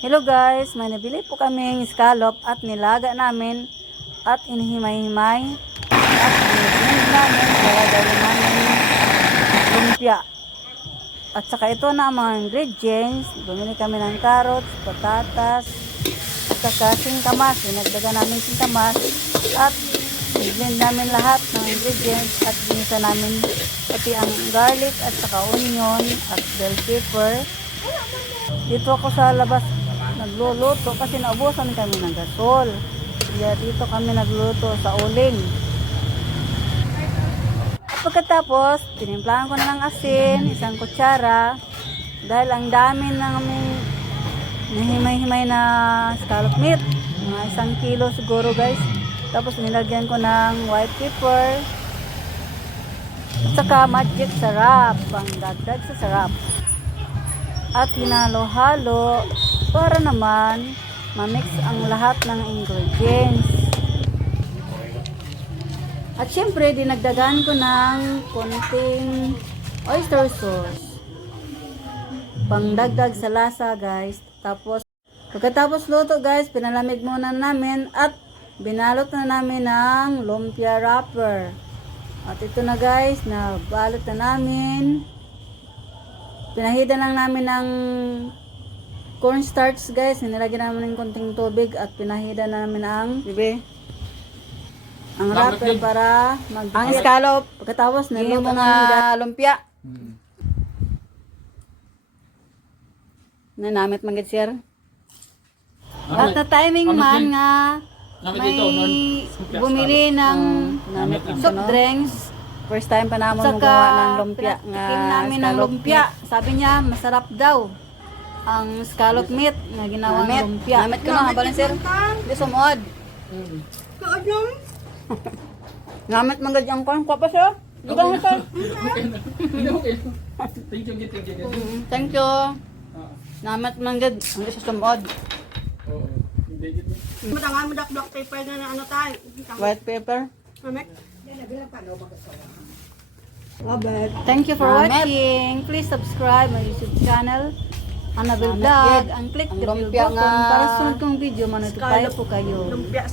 Hello guys, may nabili po kaming scallop at nilaga namin at inihimay-himay at biniblend namin para gawin. At saka ito na ang mga ingredients. Bumili kami ng carrots, patatas, at saka singkamas. Dinagdagan namin singkamas at blend namin lahat ng ingredients at ginisa namin pati ang garlic at saka onion at bell pepper. Dito ako sa labas nagluluto kasi naubusan kami ng gasol. Kaya dito kami nagluluto sa uling. At pagkatapos, tinimplahan ko ng asin, isang kutsara. Dahil ang dami namin nahimay-himay na scallop meat. Mga isang kilo siguro guys. Tapos nilagyan ko ng white pepper. At saka magic sarap. Pang dagdag sa sarap at hinalo-halo para naman mamix ang lahat ng ingredients. At syempre, dinagdagan ko ng konting oyster sauce. Pangdagdag sa lasa, guys. Tapos, pagkatapos luto, guys, pinalamig muna namin at binalot na namin ng lumpia wrapper. At ito na, guys, na balot na namin. Pinahida lang namin ng cornstarch guys. Nilagyan namin ng konting tubig at pinahida na namin ang bibi. Ang wrapper para mag ang scallop. Pagkatapos niluto mga lumpia. Na namit magid sir. At na timing man nga may bumili ng soft drinks. First time pa naman Saka, magawa ng lumpia nga pinatikim namin ng lumpia. Sabi niya, masarap daw ang scallop meat na ginawang Namit. lumpia. Namit ka na, balin sir. Hindi sumod. Namit man gad ang kwan. Kwa pa siya? Dugang na sir. Thank you, thank you. Mm, Thank you. Namit man gad. Hindi siya sumod. Oo. Matangan mo dak black paper na ano tayo. White pepper. Mamek. Thank you for watching. Please subscribe my YouTube channel. Annabelle Vlog. Ang click the bell button para sunod kong video manotify po kayo. Lumpia